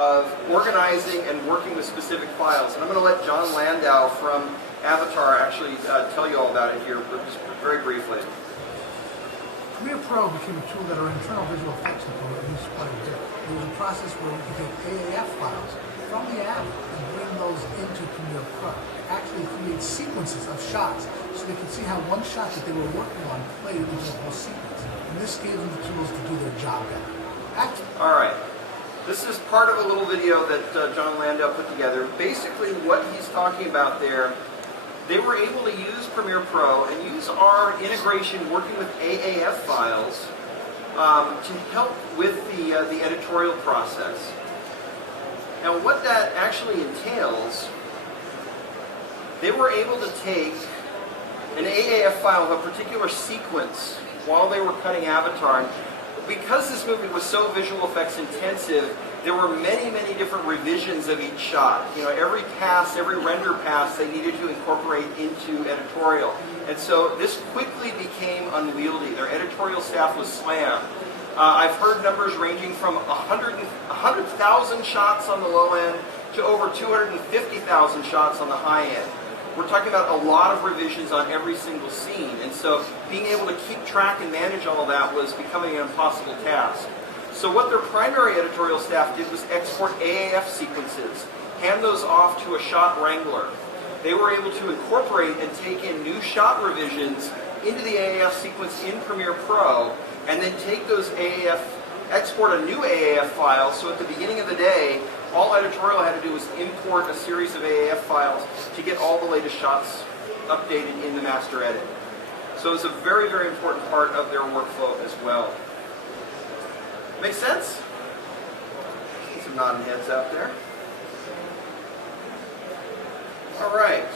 of organizing and working with specific files. And I'm going to let John Landau from Avatar actually tell you all about it here, but just very briefly. Premiere Pro became a tool that our internal visual effects department used quite a bit. It was a process where we could take AAF files from the app and bring those into Premiere Pro. Actually create sequences of shots so they could see how one shot that they were working on played into a whole sequence. And this gave them the tools to do their job better. All right. This is part of a little video that John Landau put together. Basically what he's talking about there, they were able to use Premiere Pro and use our integration working with AAF files to help with the editorial process. Now what that actually entails, they were able to take an AAF file of a particular sequence while they were cutting Avatar. Because this movie was so visual effects intensive, there were many, many different revisions of each shot. You know, every pass, every render pass, they needed to incorporate into editorial. And so this quickly became unwieldy. Their editorial staff was slammed. I've heard numbers ranging from 100,000 shots on the low end to over 250,000 shots on the high end. We're talking about a lot of revisions on every single scene, and so being able to keep track and manage all of that was becoming an impossible task. So what their primary editorial staff did was export AAF sequences, hand those off to a shot wrangler. They were able to incorporate and take in new shot revisions into the AAF sequence in Premiere Pro, and then take those AAF, export a new AAF file, so at the beginning of the day, all editorial had to do was import a series of AAF files to get all the latest shots updated in the master edit. So it's a very, very important part of their workflow as well. Make sense? Some nodding heads out there. All right.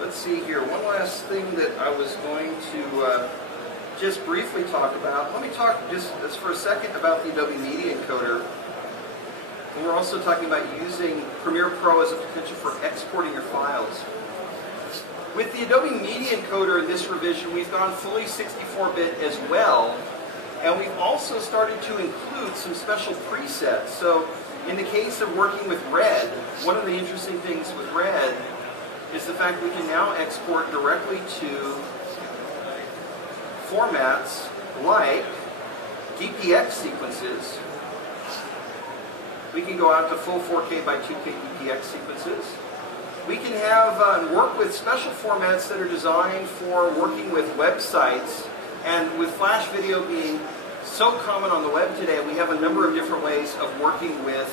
Let's see here. One last thing that I was going to just briefly talk about. Let me talk just for a second about the Adobe Media Encoder. And we're also talking about using Premiere Pro as a potential for exporting your files. With the Adobe Media Encoder in this revision, we've gone fully 64-bit as well, and we've also started to include some special presets. So in the case of working with Red, one of the interesting things with Red is the fact we can now export directly to formats like DPX sequences. We can go out to full 4K by 2K DPX sequences. We can have work with special formats that are designed for working with websites. And with Flash video being so common on the web today, we have a number of different ways of working with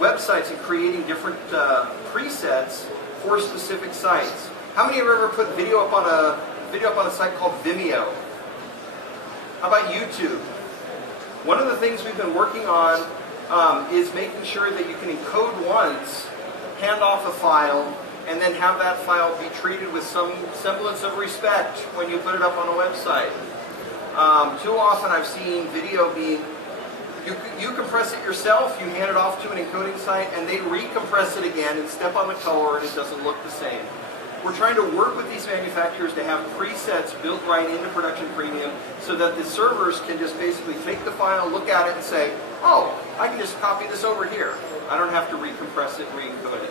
websites and creating different presets for specific sites. How many have ever put video up on a site called Vimeo? How about YouTube? One of the things we've been working on is making sure that you can encode once, hand off a file, and then have that file be treated with some semblance of respect when you put it up on a website. Too often I've seen video being, you compress it yourself, you hand it off to an encoding site, and they recompress it again and step on the color and it doesn't look the same. We're trying to work with these manufacturers to have presets built right into Production Premium so that the servers can just basically take the file, look at it, and say, oh, I can just copy this over here. I don't have to recompress it, re-encode it.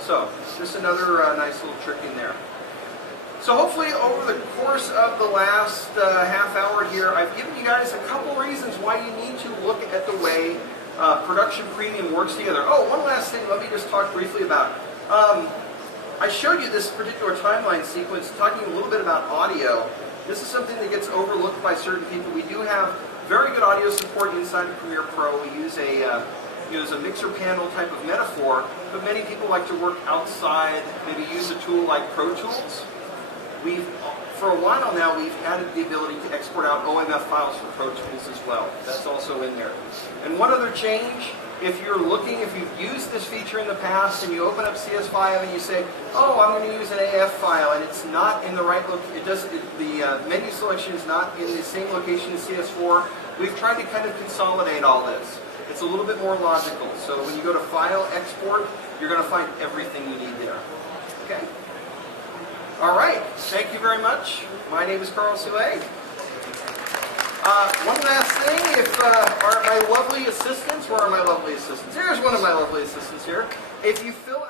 So, just another nice little trick in there. So hopefully over the course of the last half hour here, I've given you guys a couple reasons why you need to look at the way Production Premium works together. Oh, one last thing let me just talk briefly about. I showed you this particular timeline sequence talking a little bit about audio. This is something that gets overlooked by certain people. We do have very good audio support inside of Premiere Pro. We use a mixer panel type of metaphor, but many people like to work outside, maybe use a tool like Pro Tools. For a while now, we've had the ability to export out OMF files for Pro Tools as well. That's also in there. And one other change, if you've used this feature in the past and you open up CS5 and you say, oh, I'm going to use an AF file, and it's not in the right location, the menu selection is not in the same location as CS4, we've tried to kind of consolidate all this. It's a little bit more logical. So when you go to File, Export, you're going to find everything you need there. Okay? All right. Thank you very much. My name is Carl Soule. One last thing, if are my lovely assistants, where are my lovely assistants? Here's one of my lovely assistants here. If you fill out